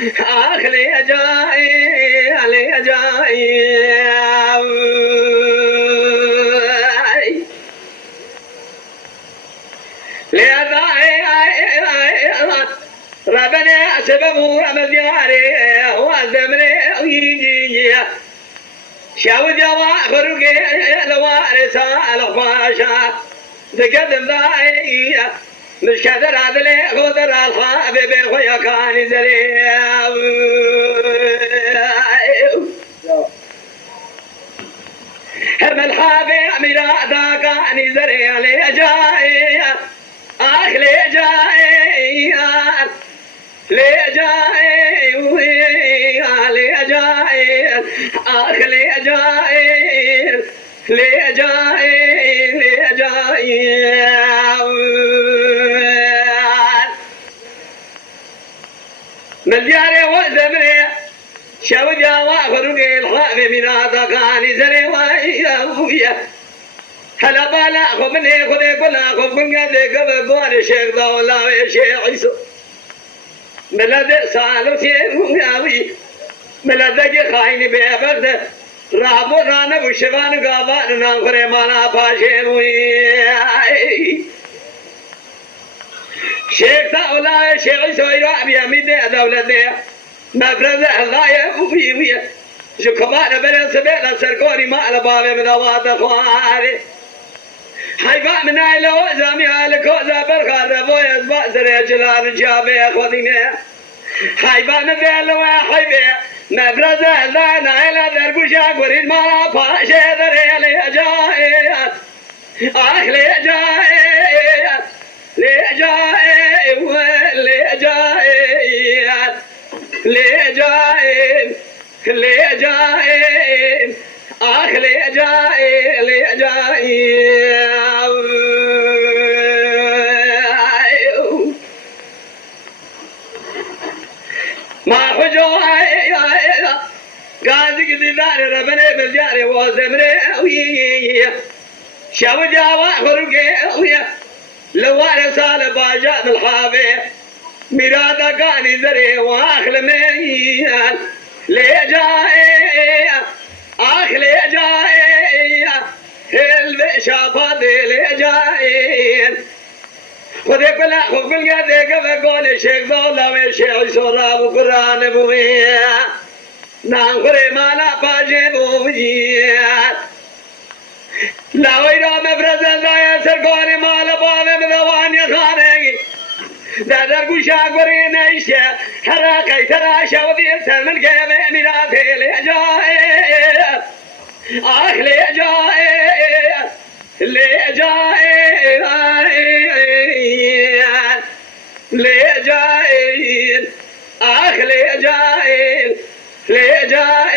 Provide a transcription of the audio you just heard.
आख ले जाए ले जाए ले जाए ربنا سببه رمز ياري هو الزمري ويجي شاو جوا خرقي الوارثة الخفاشة تقدم ضاعي مش قادر عدلي خضر الحبيب خويا كان زري هم الحبيب مرادا كان زري علي جاي آخ لي جاي لي جاي لي جاي آخ لي جاي لي جاي لي جاي من دياري وزمري شو جاوا فرقي الحافي من هذا كان زري ويا هلا بالا خبني خذي كلها خبن قدي قبل قول شيخ دولا وشيخ عيسو ملد سالو شيخ قاوي ملد خايني بيبرد رابو رانا بشغان قابان نانخري مانا باشي وي شيخ دولا شيخ عيسو يرابي اميدي دولتي مفرد الله وي شو كمان بلن سبيل سرقوني ما لبابي من دوات اخواري حيبا من عيلة وزامي على كوزا برخار بويز بأسر جلال جابي أخوذيني حيبا من ذيل وحيبي مفرزة لنا عيلة دربوشا قرين ما باشي ذري لي جائي آخ لي جائي لي جائي لي جائي لي جائي لي جائي آخ لي جائي لي جائي ما حجوائي قاعد قدي داري ربنا بالجاري وزمري شاو جاوا خرقي لو رسالة باجات الحابي مرادا قاني ذري واخل ميال لي جائي آخ لي جائي البشافة لي جائي خذي كلها خذ كل قدي قبل قول شيخ دولا وشيخ سورا وقران بويا نانخري مانا باجي بويا لا ويرا مفرزا زايا سرقوني مالا بابي مذواني خاني دادر قوشا قرين ايشا حراقي تراشا وذير سلمن قيمي ميراتي لي جائي آخ لي جائي لي جائي لي جائي آخ لي جائي لي جائي